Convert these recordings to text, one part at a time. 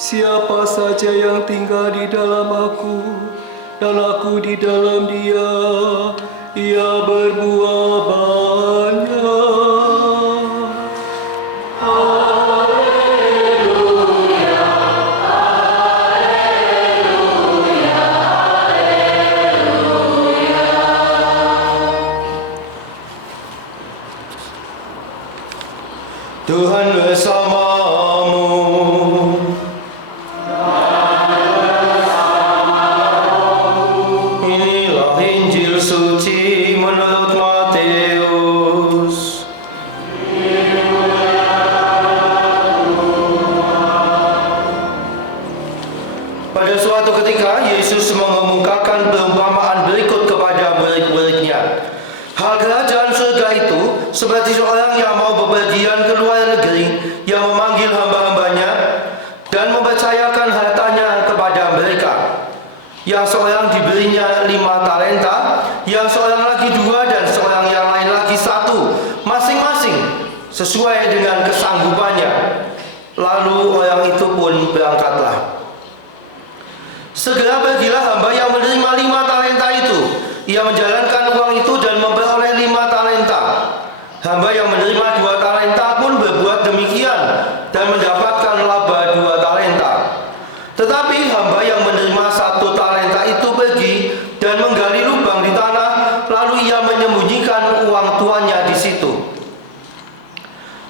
Siapa saja yang tinggal di dalam aku dan aku di dalam dia, ia berbuah banyak. Tuhan bersamamu. Inilah Injil suci menurut Matius. Pada suatu ketika Yesus mengemukakan perumpamaan berikut kepada murid-muridnya. Hal kerajaan surga itu seperti seorang yang mau bepergian ke luar negeri, yang memanggil hamba-hambanya dan mempercayakan hartanya kepada mereka. Yang seorang diberinya 5 talenta, yang seorang lagi 2, dan seorang yang lain lagi 1, masing-masing sesuai dengan kesanggupannya. Lalu orang itu pun berangkatlah. Segera pergilah hamba yang menerima 5 talenta itu. Ia menjalankan uang itu dan memperoleh 5 talenta. Hamba yang menerima 2 talenta pun berbuat demikian dan mendapatkan laba 2 talenta. Tetapi hamba yang menerima 1 talenta itu pergi dan menggali lubang di tanah, lalu ia menyembunyikan uang tuannya di situ.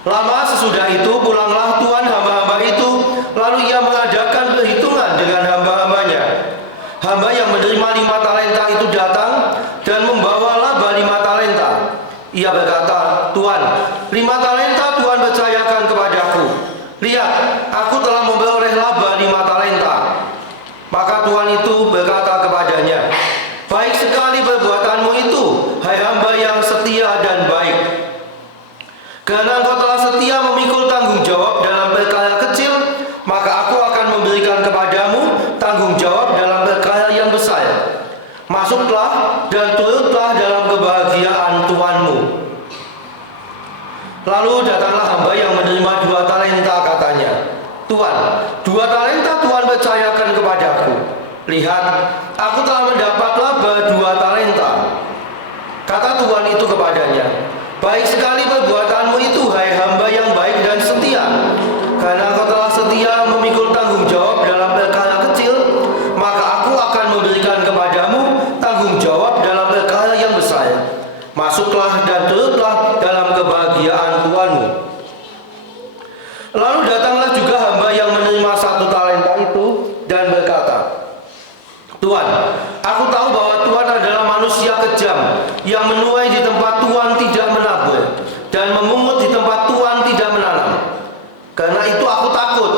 Lama sesudah itu pulanglah tuan hamba-hamba itu, lalu ia mengadakan perhitungan dengan hamba-hambanya. Hamba yang menerima 5 talenta itu datang dan membawa laba 5 talenta. Ia berkata, "Tuan, 5 talenta Tuhan percayakan kepadaku. Lihat, aku telah memperoleh laba 5 talenta." Maka Tuhan itu berkata kepadanya, "Baik sekali perbuatanmu itu, hai hamba yang setia dan baik. Karena engkau telah setia memikul tanggung jawab dalam perkara kecil, maka aku akan memberikan kepadamu tanggung jawab dalam perkara yang besar. Masuklah dan turutlah dalam kebahagiaan Tuanmu." Lalu datanglah hamba yang menerima 2 talenta, katanya, "Tuan, 2 talenta Tuhan percayakan kepadaku. Lihat, aku telah mendapat laba 2 talenta." Kata Tuhan itu kepadanya, "Baik sekali perbuatanmu itu, hai hamba yang baik dan setia. Karena engkau telah setia memikul tanggung jawab dalam perkara kecil, maka aku akan memberikan kepadamu tanggung jawab dalam perkara yang besar. Masuklah dan turutlah dalam kebahagiaan Tuanmu." Lalu datanglah juga hamba yang menerima 1 talenta itu dan berkata, "Tuan, aku tahu bahwa Tuhan adalah manusia kejam, yang menuai di tempat Tuhan tidak menabur, dan memungut di tempat Tuhan tidak menanam. Karena itu aku takut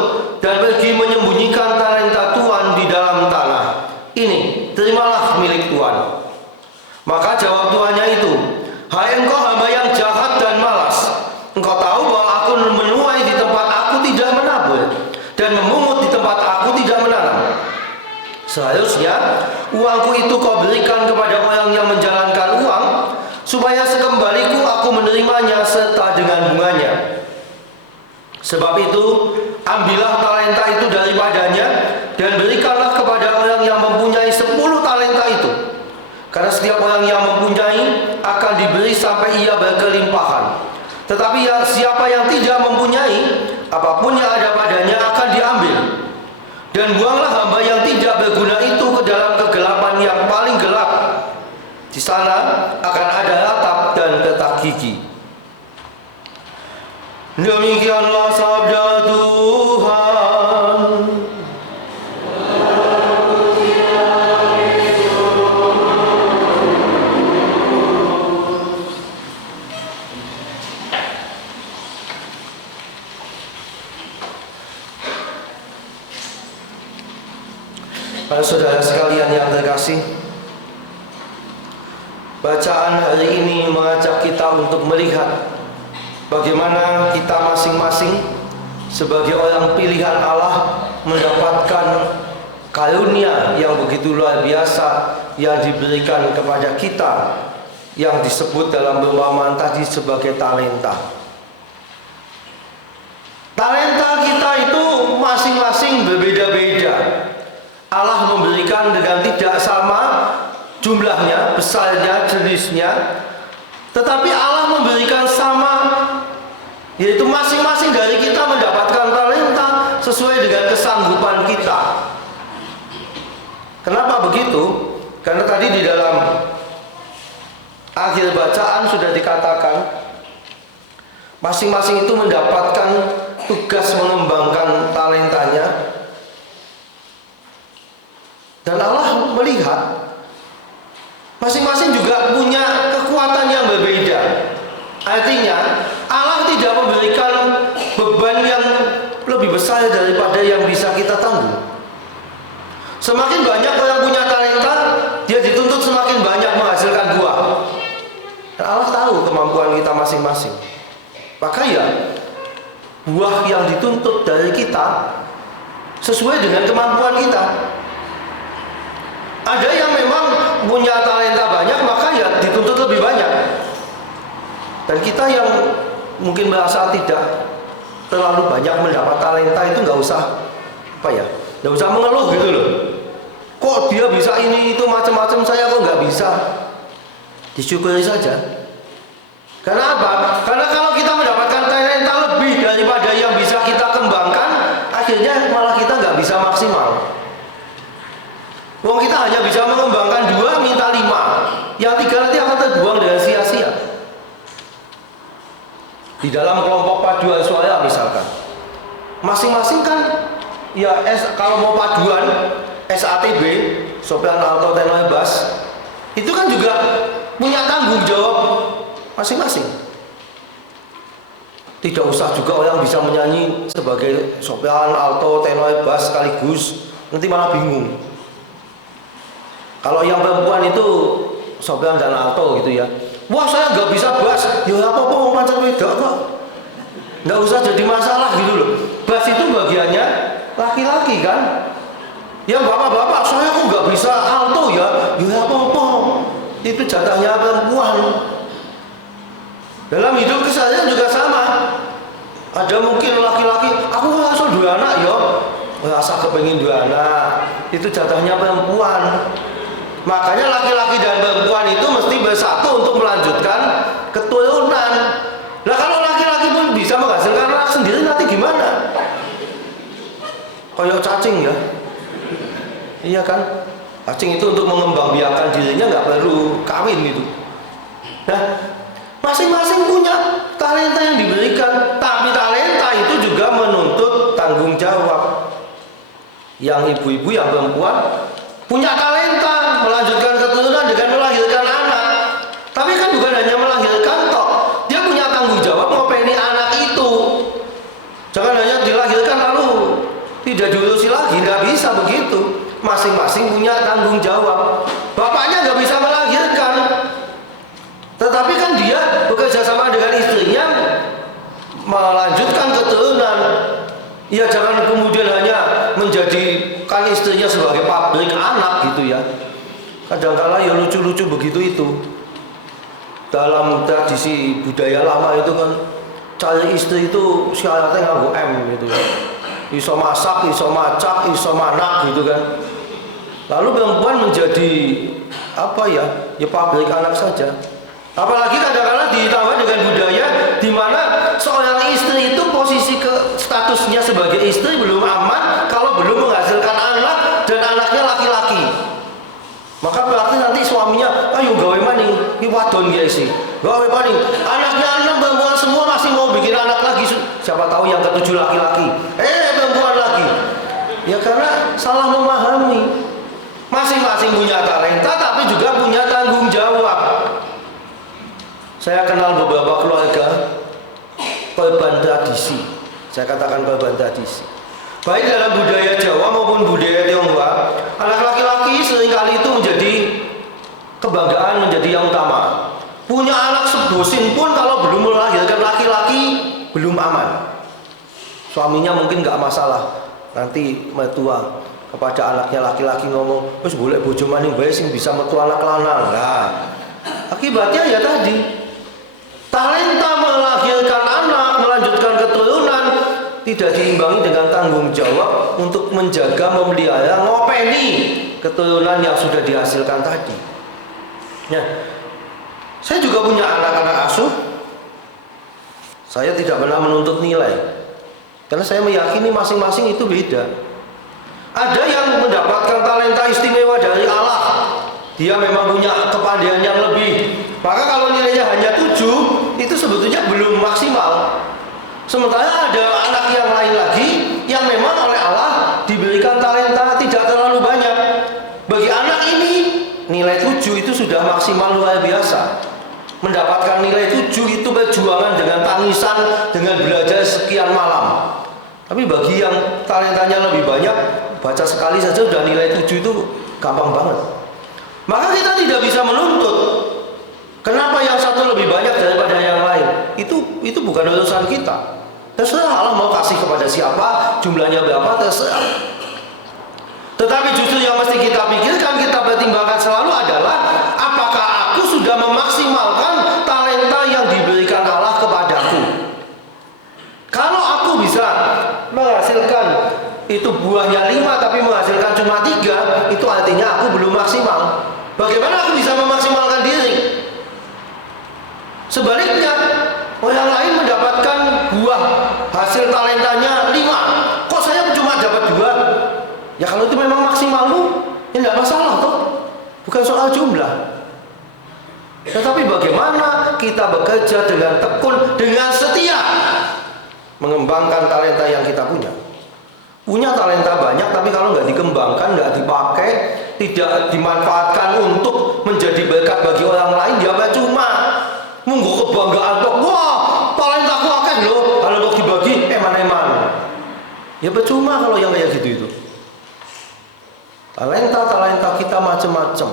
dan pergi menyembunyikan talenta Tuhan di dalam tanah. Ini, terimalah milik Tuhan." Maka jawab tuannya itu, "Hai engkau hamba yang jahat dan malas, engkau tahu bahwa aku menuai di tempat aku tidak menabur, dan memungut di tempat aku tidak menanam. Seharusnya uangku itu kau berikan kepada orang yang menjalankan uang, supaya sekembaliku aku menerimanya serta dengan bunganya. Sebab itu, ambillah talenta itu daripadanya dan berikanlah kepada orang yang mempunyai 10 talenta itu. Karena setiap orang yang mempunyai akan diberi sampai ia berkelimpahan. Tetapi siapa yang tidak mempunyai, apapun yang ada padanya akan diambil. Dan buanglah hamba yang tidak berguna itu ke dalam kegelapan yang paling gelap. Di sana akan ada ratap dan retak gigi." Demikianlah sabda Tuhan. Para saudara sekalian yang terkasih, bacaan hari ini mengajak kita untuk melihat bagaimana kita masing-masing sebagai orang pilihan Allah mendapatkan karunia yang begitu luar biasa yang diberikan kepada kita, yang disebut dalam perumpamaan tadi sebagai talenta. Talenta kita itu masing-masing berbeda. besarnya, jenisnya, tetapi Allah memberikan sama, yaitu masing-masing dari kita mendapatkan talenta sesuai dengan kesanggupan kita. Kenapa begitu? Karena tadi di dalam akhir bacaan sudah dikatakan masing-masing itu mendapatkan tugas mengembangkan talentanya, dan Allah melihat masing-masing juga punya kekuatan yang berbeda. Artinya Allah tidak memberikan beban yang lebih besar daripada yang bisa kita tanggung. Semakin banyak orang punya talenta, dia dituntut semakin banyak menghasilkan buah. Dan Allah tahu kemampuan kita masing-masing. Maka ya, buah yang dituntut dari kita sesuai dengan kemampuan kita. Ada yang memang punya talenta banyak, maka ya dituntut lebih banyak. Dan kita yang mungkin merasa tidak terlalu banyak mendapat talenta itu nggak usah nggak usah mengeluh gitu loh. Kok dia bisa ini itu macam-macam, saya kok nggak bisa? Disyukuri saja. Karena apa? Karena kalau kita mendapatkan talenta lebih daripada yang bisa kita kembangkan, akhirnya malah kita nggak bisa maksimal. Wong kita hanya bisa mengembangkan 2, minta 5. Yang 3 nanti akan terbuang dengan sia-sia. Di dalam kelompok paduan suara misalkan, masing-masing kan ya kalau mau paduan SATB, sopran alto tenor bass, itu kan juga punya tanggung jawab masing-masing. Tidak usah juga orang bisa menyanyi sebagai sopran alto tenor bass sekaligus, nanti malah bingung. Kalau yang perempuan itu sopran dan alto gitu ya, wah saya nggak bisa bass, ya apa-apa mau pacar wedok kok, nggak usah jadi masalah gitu loh. Bass itu bagiannya laki-laki kan. Yang bapak-bapak, saya kok nggak bisa alto ya, ya apa-apa, itu jatahnya perempuan. Dalam hidup keseharian juga sama. Ada mungkin laki-laki, aku langsung 2 anak ya, rasa kepengin 2 anak, itu jatahnya perempuan. Makanya laki-laki dan perempuan itu mesti bersatu untuk melanjutkan keturunan. Nah kalau laki-laki pun bisa menghasilkan anak sendiri, nanti gimana? Kayak cacing ya. Iya kan? Cacing itu untuk mengembangbiakan dirinya nggak perlu kawin gitu. Nah, masing-masing punya talenta yang diberikan, tapi talenta itu juga menuntut tanggung jawab. Yang ibu-ibu, yang perempuan punya talenta melanjutkan keturunan dengan melahirkan anak. Tapi kan bukan hanya melahirkan toh, dia punya tanggung jawab ngopeni anak itu. Jangan hanya dilahirkan lalu tidak diurusi lagi, nggak bisa begitu. Masing-masing punya tanggung jawab. Bapaknya nggak bisa melahirkan, tetapi kan dia bekerja sama dengan istrinya melanjutkan keturunan. Ya jangan kemudian hanya menjadikan istrinya sebagai pabrik anak gitu ya. Kadang-kala ya lucu-lucu begitu itu. Dalam tradisi budaya lama itu kan cari istri itu syaratnya nganggo M gitu ya. Iso masak, iso macak, iso manak gitu kan. Lalu perempuan menjadi apa ya? Ya pabrik anak saja. Apalagi kadang-kadang ditambah dengan budaya di mana seorang istri itu posisi ke statusnya sebagai istri belum aman kalau belum menghasilkan anak dan anaknya laki-laki. Maka berarti nanti suaminya, ayo gawe maning, iki wadon ya sih. Gawe maning, anaknya 6 perempuan semua masih mau bikin anak lagi. Siapa tahu yang ke-7 laki-laki. Perempuan lagi. Ya karena salah memahami. Masing-masing punya talenta tapi juga punya tanggung jawab. Saya kenal beberapa keluarga korban tradisi. Saya katakan korban tradisi. Baik dalam budaya Jawa maupun budaya Tionghoa, anak laki-laki seringkali itu menjadi kebanggaan, menjadi yang utama. Punya anak sedosin pun kalau belum melahirkan laki-laki belum aman. Suaminya mungkin nggak masalah. Nanti mertua kepada anaknya laki-laki ngomong, "Wis boleh bojo maning bae sing bisa metu anak lanang." Nah, akibatnya ya tadi talenta melahirkan anak, melanjutkan keturunan tidak diimbangi dengan tanggung jawab untuk menjaga, memelihara, ngopeni keturunan yang sudah dihasilkan tadi. Ya, saya juga punya anak-anak asuh. Saya tidak pernah menuntut nilai, karena saya meyakini masing-masing itu beda. Ada yang mendapatkan talenta istimewa dari Allah, dia memang punya kepandaian yang lebih, maka kalau nilainya hanya 7, itu sebetulnya belum maksimal. Sementara ada anak yang lain lagi yang memang oleh Allah diberikan talenta tidak terlalu banyak. Bagi anak ini nilai 7 itu sudah maksimal luar biasa. Mendapatkan nilai 7 itu perjuangan dengan tangisan, dengan belajar sekian malam. Tapi bagi yang talentanya lebih banyak, baca sekali saja sudah nilai 7 itu gampang banget. Maka kita tidak bisa menuntut kenapa yang satu lebih banyak daripada yang lain. Itu bukan urusan kita. Terserah Allah mau kasih kepada siapa, jumlahnya berapa, terserah. Tetapi justru yang mesti kita pikirkan, kita pertimbangkan selalu adalah apakah aku sudah memaksimalkan talenta yang diberikan Allah kepadaku. Kalau aku bisa menghasilkan itu buahnya 5 tapi menghasilkan cuma 3, itu artinya aku belum maksimal. Bagaimana aku bisa memaksimalkan diri? Sebaliknya, orang lain mendapatkan buah hasil talentanya 5, kok saya cuma dapat 2? Ya kalau itu memang maksimalmu, ya tidak masalah toh. Bukan soal jumlah. Tetapi bagaimana kita bekerja dengan tekun, dengan setia mengembangkan talenta yang kita punya. Punya talenta banyak, tapi kalau nggak dikembangkan, nggak dipakai, tidak dimanfaatkan untuk menjadi berkat bagi orang lain, ya percuma. Munggu kebanggaan kok, wah talentaku akeh loh, kalau untuk dibagi eman-eman. Ya percuma kalau yang kayak gitu itu. Talenta kita macam-macam.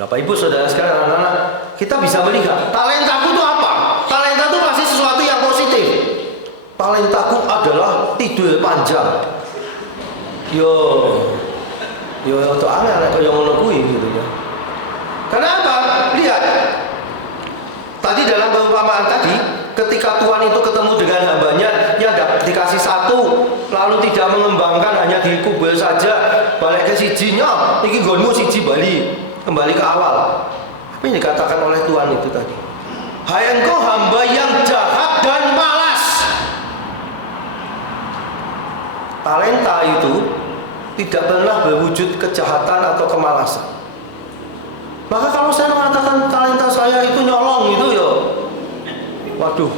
Bapak Ibu Saudara sekalian, anak-anak, kita bisa melihat talentaku itu apa? Talenta itu pasti sesuatu yang positif. Talentaku adalah tidur panjang. Yo itu aneh kok yang ngono kuwi gitu ya. Kenapa? Lihat. Tadi dalam perumpamaan tadi, ketika Tuhan itu ketemu dengan hambanya yang dikasih 1, lalu tidak mengembangkan, hanya dikubur saja, balik ke sijinya, iki nggonmu siji bali, kembali ke awal. Apa yang dikatakan oleh Tuhan itu tadi? Hai engkau hamba yang jahat dan malas. Talenta itu tidak pernah berwujud kejahatan atau kemalasan. Maka kalau saya mengatakan talenta saya itu nyolong itu ya, waduh.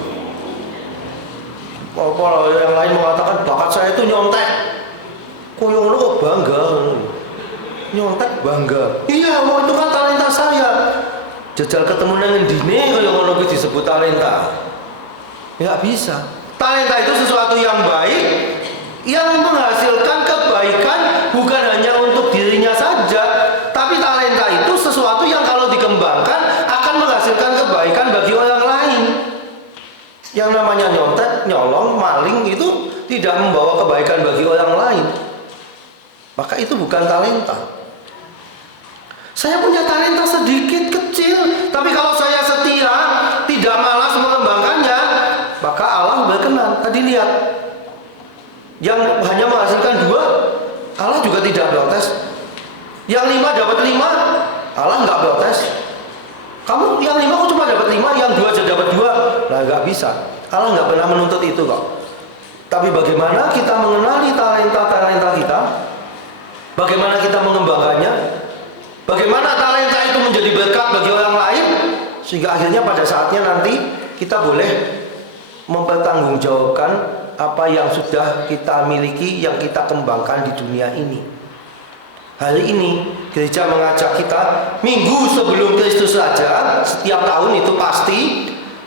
Kalau yang lain mengatakan bakat saya itu nyontek, kok yang kok bangga? Nyontek bangga. Iya, mau itu kan talenta saya. Jajal ketemu dengan dine kalau yang disebut talenta. Nggak bisa. Talenta itu sesuatu yang baik, yang menghasilkan kebaikan bukan hanya untuk dirinya saja, tapi talenta itu sesuatu yang kalau dikembangkan akan menghasilkan kebaikan bagi orang lain. Yang namanya nyontek, nyolong, maling itu tidak membawa kebaikan bagi orang lain. Maka itu bukan talenta. Saya punya talenta sedikit kecil, tapi kalau saya setia, tidak malas mengembangkannya, maka Allah berkenan. Tadi lihat, yang hanya menghasilkan 2, Allah juga tidak protes. Yang 5 dapat 5, Allah nggak protes. Kamu yang 5 kok cuma dapat 5, yang 2 aja dapat 2. Nah, nggak bisa. Allah nggak pernah menuntut itu kok. Tapi bagaimana kita mengenali talenta-talenta kita? Bagaimana kita mengembangkannya? Bagaimana talenta itu menjadi berkat bagi orang lain? Sehingga akhirnya pada saatnya nanti kita boleh mempertanggungjawabkan apa yang sudah kita miliki, yang kita kembangkan di dunia ini. Hari ini gereja mengajak kita, minggu sebelum Kristus Raja, setiap tahun itu pasti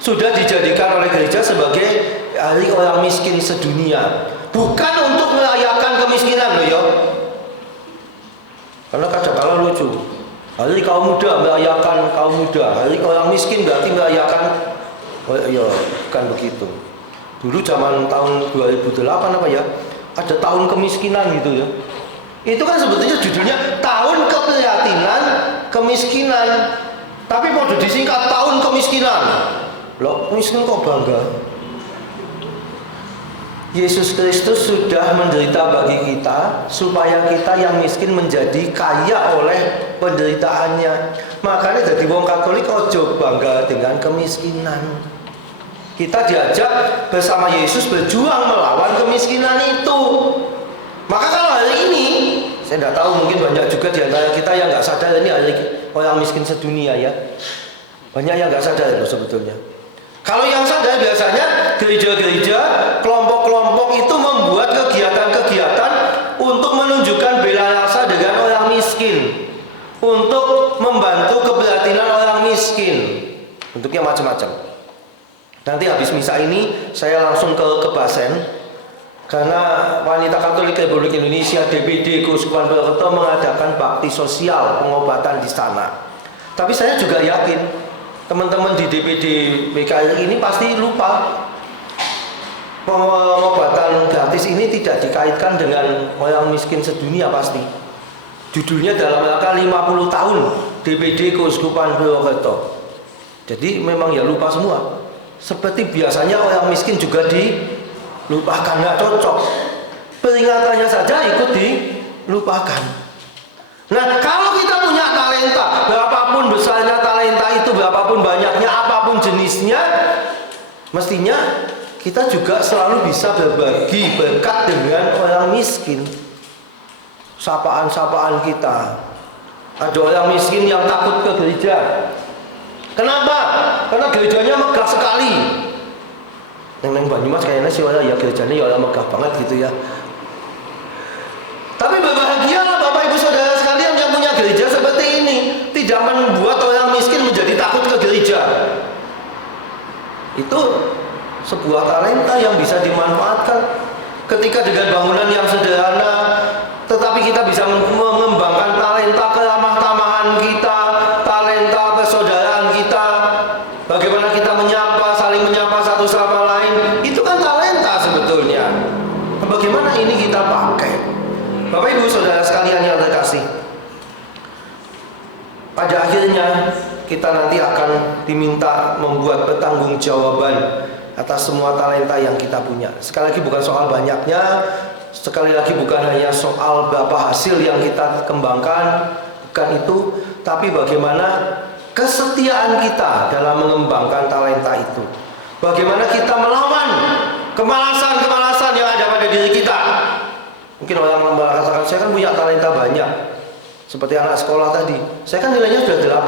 sudah dijadikan oleh gereja sebagai hari orang miskin sedunia. Bukan untuk merayakan kemiskinan loh ya. Karena kadang-kadang lucu, hari kaum muda merayakan kaum muda, hari orang miskin berarti merayakan, oh iya, bukan begitu. Dulu zaman tahun 2008 apa ya, ada tahun kemiskinan gitu ya. Itu kan sebetulnya judulnya tahun keprihatinan kemiskinan, tapi mau disingkat tahun kemiskinan. Loh, miskin kok bangga? Yesus Kristus sudah menderita bagi kita supaya kita yang miskin menjadi kaya oleh penderitaannya. Makanya jadi wong Katolik ojo bangga dengan kemiskinan. Kita diajak bersama Yesus berjuang melawan kemiskinan itu. Maka kalau hari ini, saya tidak tahu, mungkin banyak juga di antara kita yang nggak sadar ini hari orang miskin sedunia ya. Banyak yang nggak sadar itu sebetulnya. Kalau yang sadar biasanya gereja-gereja, kelompok-kelompok itu membuat kegiatan-kegiatan untuk menunjukkan bela rasa dengan orang miskin, untuk membantu keprihatinan orang miskin. Bentuknya macam-macam. Nanti habis misa ini saya langsung ke Basen, karena Wanita Katolik Republik Indonesia DPD Keuskupan Purwokerto mengadakan bakti sosial pengobatan di sana. Tapi saya juga yakin teman-teman di DPD PKRI ini pasti lupa pengobatan gratis ini tidak dikaitkan dengan orang miskin sedunia pasti. Judulnya dalam rangka 50 tahun DPD Keuskupan Purwokerto. Jadi memang ya lupa semua. Seperti biasanya orang miskin juga dilupakan, nggak cocok. Peringatannya saja ikut dilupakan. Nah, kalau kita punya talenta, berapapun besarnya talenta itu, berapapun banyaknya, apapun jenisnya, mestinya kita juga selalu bisa berbagi berkat dengan orang miskin. Sapaan-sapaan kita. Ada orang miskin yang takut ke gereja. Kenapa? Karena gerejanya megah sekali. Neng Banyumas kayaknya sih ya gerejanya ya megah banget gitu ya. Tapi berbahagialah Bapak Ibu Saudara sekalian yang punya gereja seperti ini, tidak membuat orang miskin menjadi takut ke gereja. Itu sebuah talenta yang bisa dimanfaatkan. Ketika dengan bangunan yang sederhana, tetapi kita bisa mengembangkan talenta keramah-tamahan kita, talenta persaudaraan kita, bagaimana kita menyapa, saling menyapa satu sama lain, itu kan talenta sebetulnya. Bagaimana ini kita pakai? Bapak Ibu Saudara sekalian yang terkasih, pada akhirnya kita nanti akan diminta membuat pertanggungjawaban atas semua talenta yang kita punya. Sekali lagi bukan soal banyaknya, sekali lagi bukan hanya soal berapa hasil yang kita kembangkan, bukan itu, tapi bagaimana kesetiaan kita dalam mengembangkan talenta itu. Bagaimana kita melawan kemalasan-kemalasan yang ada pada diri kita. Mungkin orang mengatakan, saya kan punya talenta banyak. Seperti anak sekolah tadi, saya kan nilainya sudah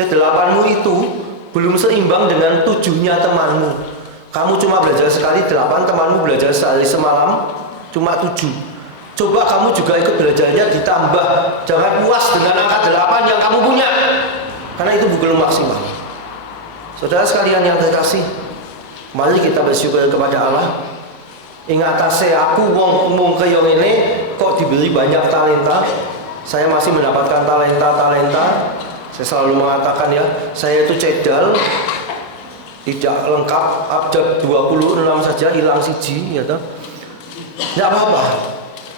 8. Ya 8-mu itu belum seimbang dengan 7-nya temanmu. Kamu cuma belajar sekali 8, temanmu belajar sehari semalam cuma 7. Coba kamu juga ikut belajarnya ditambah. Jangan puas dengan angka 8 yang kamu punya, karena itu belum maksimal. Saudara sekalian yang terkasih, mari kita bersyukur kepada Allah. Ingat aku wong umum kaya ini kok diberi banyak talenta. Saya masih mendapatkan talenta. Saya selalu mengatakan ya, saya itu cedal tidak lengkap, abjad 26 saja hilang siji ya toh. Enggak apa-apa.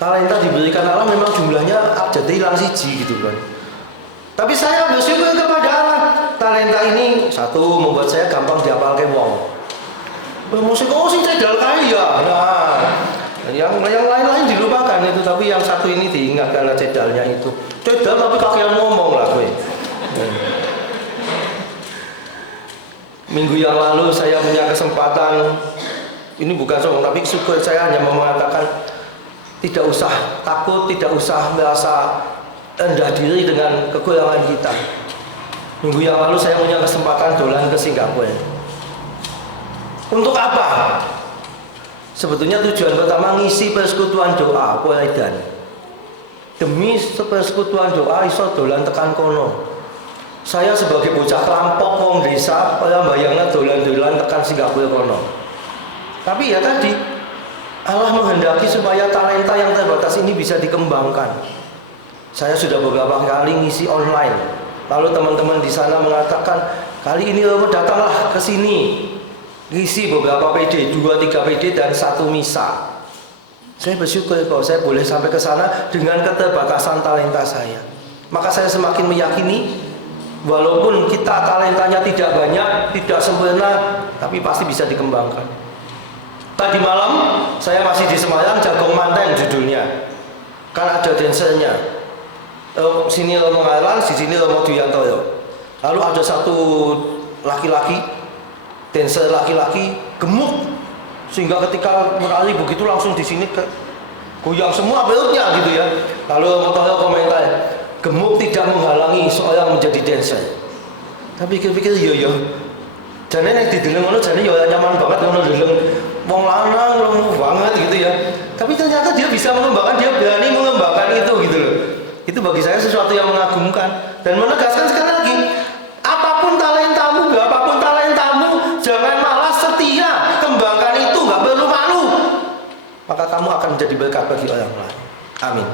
Talenta diberikan Allah memang jumlahnya abjad hilang siji gitu kan. Tapi saya bersyukur kepada Allah. Talenta ini satu membuat saya gampang dihafalke wong. Musik sing cedal kaya. Nah, yang lain-lain dilupakan itu, tapi yang satu ini diingat karena cedalnya itu. Cedal tapi kakean ngomong lah gue. Minggu yang lalu saya punya kesempatan, ini bukan sombong tapi syukur, saya hanya mau mengatakan tidak usah takut, tidak usah merasa rendah diri dengan kekurangan kita. Minggu yang lalu saya punya kesempatan dolan ke Singapura. Untuk apa? Sebetulnya tujuan pertama ngisi persekutuan doa Poedan. Demi persekutuan doa iso dolan tekan kono. Saya sebagai bocah kelampok wong desa, ora bayangna dolan-dolan tekan Singapura kono. Tapi ya tadi Allah menghendaki supaya talenta yang terbatas ini bisa dikembangkan. Saya sudah beberapa kali ngisi online. Lalu teman-teman di sana mengatakan, kali ini datanglah ke sini. Ngisi beberapa PD, 2-3 PD dan 1 misa. Saya bersyukur kalau saya boleh sampai ke sana dengan keterbatasan talenta saya. Maka saya semakin meyakini walaupun kita talentanya tidak banyak, tidak sempurna, tapi pasti bisa dikembangkan. Tadi malam saya masih di Semarang, Jagung Manten judulnya. Kan ada dancernya. Sini Romo Ngailan, di sini Romo Duyantoyo. Lalu ada satu laki-laki, dancer laki-laki gemuk, sehingga ketika menari begitu langsung di sini goyang semua perutnya gitu ya. Lalu Romo Toyo komentar, gemuk tidak menghalangi seorang menjadi dancer. Tapi pikir-pikir iya. Jane nek dideleng ngono jane ya nyaman banget ngono deleng wong lanang lemu banget gitu ya. Tapi ternyata dia bisa mengembangkan, dia berani mengembangkan itu gitu loh. Itu bagi saya sesuatu yang mengagumkan dan menegaskan sekali lagi, apapun talentamu, jangan malas, setia, kembangkan itu, nggak perlu malu. Maka kamu akan menjadi berkat bagi orang lain. Amin.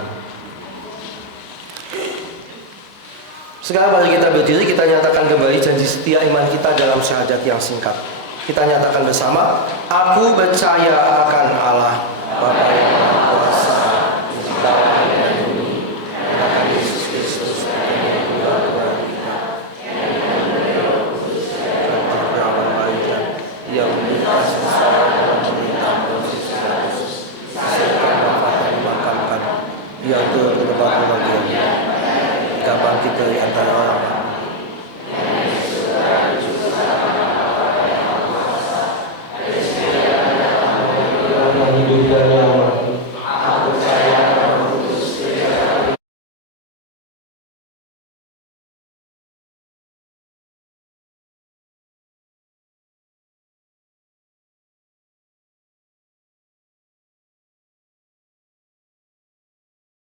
Sekarang mari kita berdiri, kita nyatakan kembali janji setia iman kita dalam syahadat yang singkat. Kita nyatakan bersama, aku percaya akan Allah Bapa